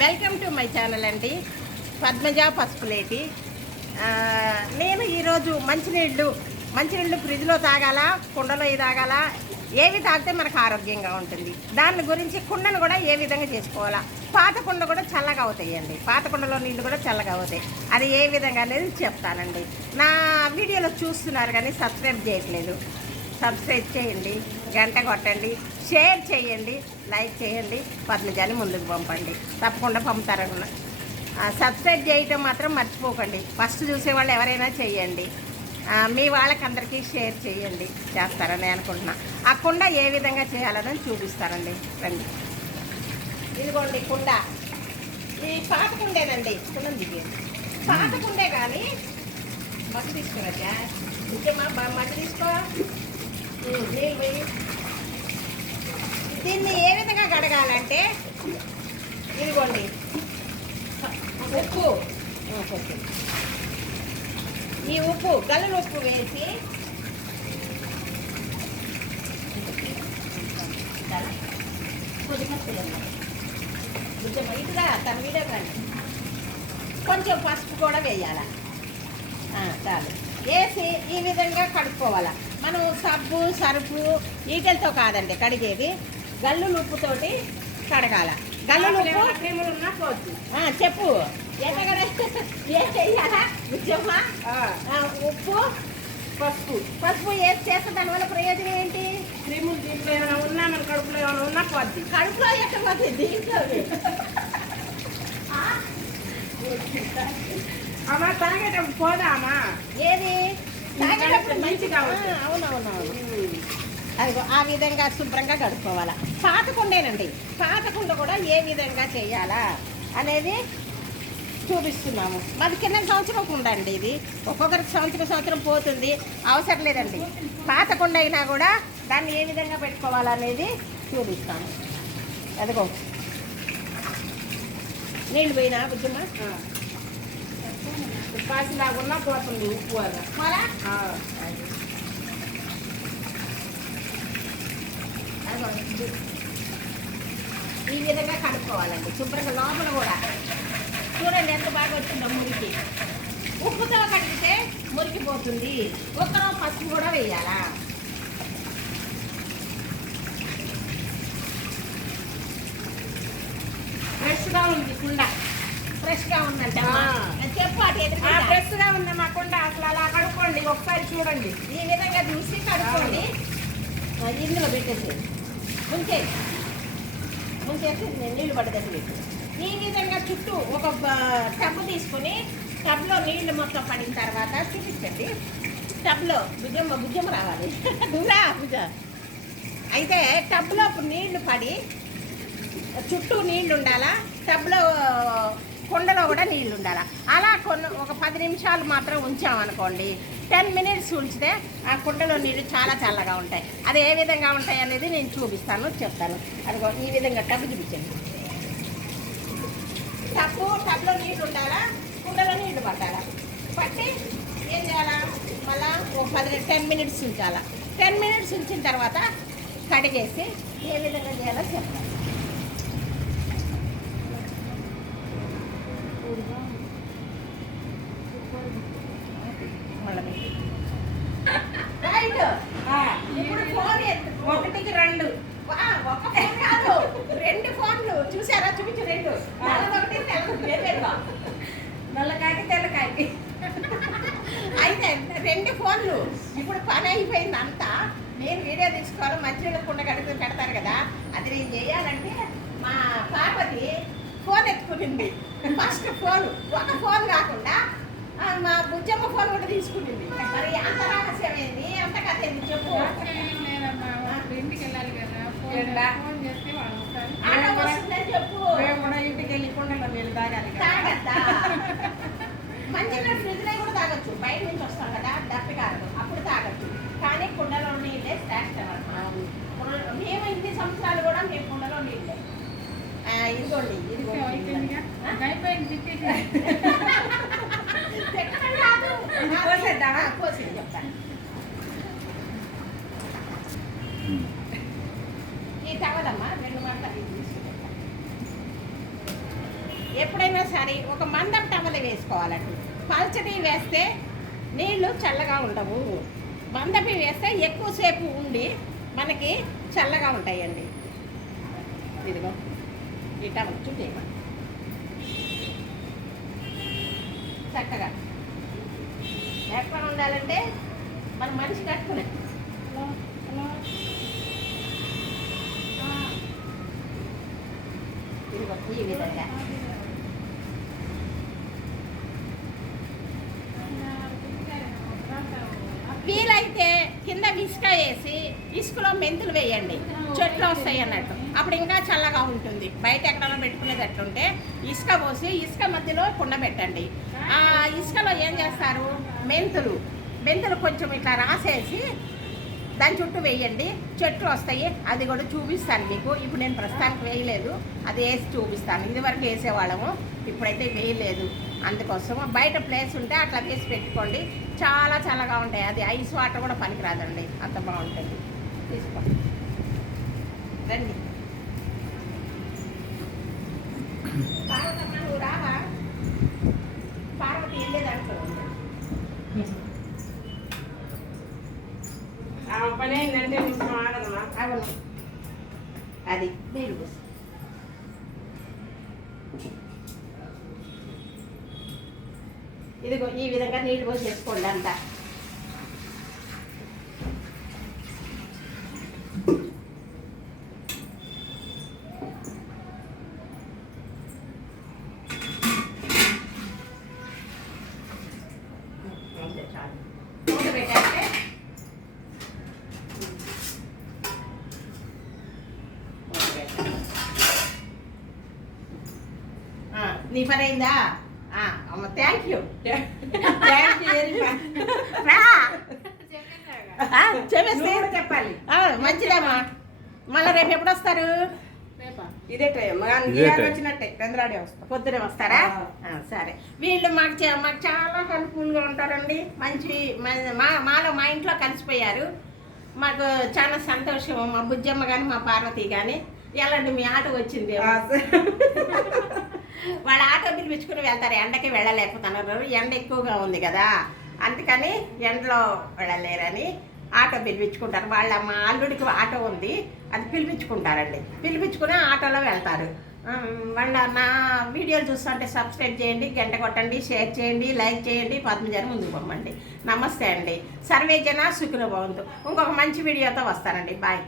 Welcome to my channel అండి. పద్మజ పసుపులేటి. నేను ఈరోజు మంచినీళ్ళు మంచినీళ్ళు ఫ్రిడ్జ్లో తాగాల కుండలో తాగాల ఏవి తాగితే మనకు ఆరోగ్యంగా ఉంటుంది. దాని గురించి కుండను కూడా ఏ విధంగా చేసుకోవాలా? పాత కుండ కూడా చల్లగా అవుతాయండి. పాత కుండలో నీళ్ళు కూడా చల్లగా అవుతాయి. అది ఏ విధంగా అనేది చెప్తానండి. నా వీడియోలో చూస్తున్నారు కానీ సబ్స్క్రైబ్ చేయట్లేదు. సబ్స్క్రైబ్ చేయండి. గంట కొట్టండి షేర్ చేయండి లైక్ చేయండి పద్మజాని ముందుకు పంపండి. తప్పకుండా పంపుతారన్న సబ్స్క్రైబ్ చేయటం మాత్రం మర్చిపోకండి. ఫస్ట్ చూసేవాళ్ళు ఎవరైనా చేయండి. మీ వాళ్ళకి అందరికీ షేర్ చేయండి. చేస్తారని అనుకుంటున్నా. ఆ కుండ ఏ విధంగా చేయాలని చూపిస్తారండి. రండి. ఇదిగోండి కుండ. ఈ పాత కుండేనండి కుండ దిగి పాత కుండే కానీ మట్టి తీసుకురా ఇంకేమా మట్టి తీసుకో? దీన్ని ఏ విధంగా కడగాలంటే ఇదిగోండి. ఉప్పు. ఈ ఉప్పు గల్లులు ఉప్పు వేసి కొద్దిగా కొంచెం ఇట్లా తన వీడియో కానీ కొంచెం పసుపు కూడా వేయాల? చాలు. వేసి ఈ విధంగా కడుక్కోవాలి? మనం సబ్బు సరుపు ఈటలతో కాదండి కడిగేది. గల్లు ఉప్పుతోటి కడగాల. గల్లు ఉప్పు చెప్పు. ఏం చెయ్యాలా? ఉప్పు? పసుపు. పసుపు వేసి చేస్తే దానివల్ల ప్రయోజనం ఏంటి? క్రీములు దీంట్లో ఏమైనా ఉన్నా మన కడుపులో ఏమైనా ఉన్నా పోద్ది. కడుపులో ఎక్కడ పోతుంది దీంట్లో అమ్మా తాగేటప్పుడు పోదామా? ఏది? మంచిగా అదిగో ఆ విధంగా శుభ్రంగా గడుపుకోవాలా పాతకుండేనండి. పాతకుండ కూడా ఏ విధంగా చేయాలా అనేది చూపిస్తున్నాము. మాది కింద సంవత్సరం కుండ అండి ఇది. ఒక్కొక్కరికి సంవత్సరం సంవత్సరం పోతుంది. అవసరం లేదండి. పాతకుండ అయినా కూడా దాన్ని ఏ విధంగా పెట్టుకోవాలనేది చూపిస్తాము. అదిగో. నీళ్ళు పోయినా బుజ్జమ్మ పాసిలాగా ఉన్నా పోతుంది ఉప్పు అలా. ఈ విధంగా కడుక్కోవాలండి శుభ్రంగా లోపల కూడా. చూడండి ఎంత బాగా వచ్చిందో మురికి. ఉప్పుతో కడిగితే మురికిపోతుంది. ఒక్కరో పసుపు కూడా వేయాలా? ఫ్రెష్గా ఉంది కుండ. ఫ్రెష్గా ఉందంటే. చెప్పు. ఫ్రెష్గా ఉంది మా కుండ అసలు అలా కడుక్కోండి. ఒకసారి చూడండి. ఈ విధంగా చూసి కడుక్కోండి. ఇందులో పెట్టేసి ముంచేసి ముంచేసి నీళ్ళు పడదట్టు పెట్టు. ఈ విధంగా చుట్టూ ఒక టబ్ తీసుకుని టబ్లో నీళ్ళు మొత్తం పడిన తర్వాత చూపించండి. టబ్లో భుజమ్మ భుజమ్మ రావాలి. భుజ. అయితే టబ్లో నీళ్ళు పడి చుట్టూ నీళ్ళు ఉండాలా? టబ్లో కుండలో కూడా నీళ్ళు ఉండాలా? అలా కొన్ని ఒక పది నిమిషాలు మాత్రం ఉంచామనుకోండి టెన్ మినిట్స్ ఉంచితే ఆ కుండలో నీళ్ళు చాలా చల్లగా ఉంటాయి. అది ఏ విధంగా ఉంటాయి అనేది నేను చూపిస్తాను చెప్తాను. అదిగో ఈ విధంగా టబ్ చూపించండి టబ్బు టబ్లో నీళ్ళు ఉండాలా? కుండలో నీళ్ళు పట్టాలా? పట్టి ఏం చేయాలా? మళ్ళా ఒక పది టెన్ మినిట్స్ ఉంచాలా? టెన్ మినిట్స్ ఉంచిన తర్వాత కడిగేసి ఏ విధంగా చేయాలో చెప్తాను మళ్ళా పెట్టు. రైట్. ఆ, ఇప్పుడు ఫోన్ ఎత్తు. ఒకటికి రెండు వా, ఒక ఫోన్ కాదు రెండు ఫోన్లు చూసారా చూపించు రెండు. నల్లదొకటి తెల్లదొకటి వేరువేరుగా. నల్లకాయకి తెల్లకాయకి. అయితే రెండు ఫోన్లు. ఇప్పుడు పని అయిపోయింది అంతా. నేను వీడియో తీసుకోవాలి మంచిగా కుండ కడిగి పెడతారు కదా. అది నేను చేయాలంటే మా పాపది ఫోన్ ఎత్తుకునింది ఫస్ట్ ఫోన్. ఒక ఫోన్ కాకుండా మా బుజ్జమ్మ ఫోన్ కూడా తీసుకునింది మరి అంత రహస్యం ఏంది? అంత కథ ఏంది? చెప్పు. ఇంటికి వెళ్ళాలి కదా? ఫోన్ చేస్తే మేము కూడా ఇంటికి వెళ్ళి కుండలో నీళ్ళు తాగాలి మంచిగా ఫ్రిడ్జ్లో కూడా తాగొచ్చు. బయట నుంచి వస్తాం కదా డప్పి అప్పుడు తాగొచ్చు. కానీ కుండలో నీళ్ళే శ్రేష్టం అన్నమాట. మేము ఇన్ని సంవత్సరాలు కూడా మేము కుండలో నీళ్ళే. ఇదిగోండి? అయిపోయింది. ఇది పోసేద్దామా? చెప్తాను ఈ తీసుకుంటా ఎప్పుడైనా సరే ఒక మందం టవల్ వేసుకోవాలండి. పల్చటి వేస్తే నీళ్ళు చల్లగా ఉండవు. మందపి వేస్తే ఎక్కువసేపు ఉండి మనకి చల్లగా ఉంటాయండి. ఇదిగో ఈ టవల్ చుట్టేయమని చక్కగా. ఎక్కడ ఉండాలంటే మన మనిషి కట్టుకునే ఇదిగో ఈ విధంగా వీలైతే కింద ఇసుక వేసి ఇసుకలో మెంతులు వేయండి. చెట్లు వస్తాయి అన్నట్టు అప్పుడు ఇంకా చల్లగా ఉంటుంది. బయట ఎక్కడైనా పెట్టుకునేది ఎట్లుంటే ఇసుక పోసి ఇసుక మధ్యలో కుండ పెట్టండి. ఆ ఇసుకలో ఏం చేస్తారు? మెంతులు. మెంతులు కొంచెం ఇట్లా రాసేసి దాని చుట్టూ వేయండి. చెట్లు వస్తాయి. అది కూడా చూపిస్తాను మీకు. ఇప్పుడు నేను ప్రస్తుతానికి వేయలేదు. అది వేసి చూపిస్తాను. ఇదివరకు వేసేవాళ్ళము. ఇప్పుడైతే వేయలేదు. అందుకోసం బయట ప్లేస్ ఉంటే అట్లా వేసి పెట్టుకోండి. చాలా చల్లగా ఉంటాయి. అది ఐస్ వాటర్ కూడా పనికిరాదండి. అంత బాగుంటుంది. తీసుకోండి. రండి. అది నీళ్ళు పోసి. ఇదిగో ఈ విధంగా నీళ్ళు పోసి చేసుకోండి అంతా చాలు. మూత పెట్టేస్తే ఆ, నీ పని అయిందా? ఆ, అమ్మ thank you thank you very much చెప్పేస్తే. చెప్పాలి. ఆ, మంచిదమ్మా. మళ్ళీ రేపు ఎప్పుడు వస్తారు? ఇదే టైం. వచ్చినట్టే. చంద్రాడే వస్తాం. పొద్దున వస్తారా? సరే. వీళ్ళు మాకు చా- మాకు చాలా హెల్ప్ఫుల్గా ఉంటారండి. మంచి మ- మా మాలో మా ఇంట్లో కలిసిపోయారు. మాకు చాలా సంతోషం. మా బుజ్జమ్మ కానీ మా పార్వతి కానీ ఎలాంటి మీ ఆటో వచ్చింది వాళ్ళ ఆటో పిలిపించుకుని వెళ్తారు? ఎండకి వెళ్ళలేకపోతున్నారు. ఎండ ఎక్కువగా ఉంది కదా. అందుకని ఎండలో వెళ్ళలేరని ఆటో పిలిపించుకుంటారు వాళ్ళ మా అల్లుడికి ఆటో ఉంది. అది పిలిపించుకుంటారండి. పిలిపించుకుని ఆటోలో వెళ్తారు. వాళ్ళ నా వీడియోలు చూస్తుంటే సబ్స్క్రైబ్ చేయండి గంట కొట్టండి షేర్ చేయండి లైక్ చేయండి పద్మజారి ముందుకు పంపండి నమస్తే అండి. సర్వేజన సుఖిన భవంతు. ఇంకొక మంచి వీడియోతో వస్తానండి. బాయ్.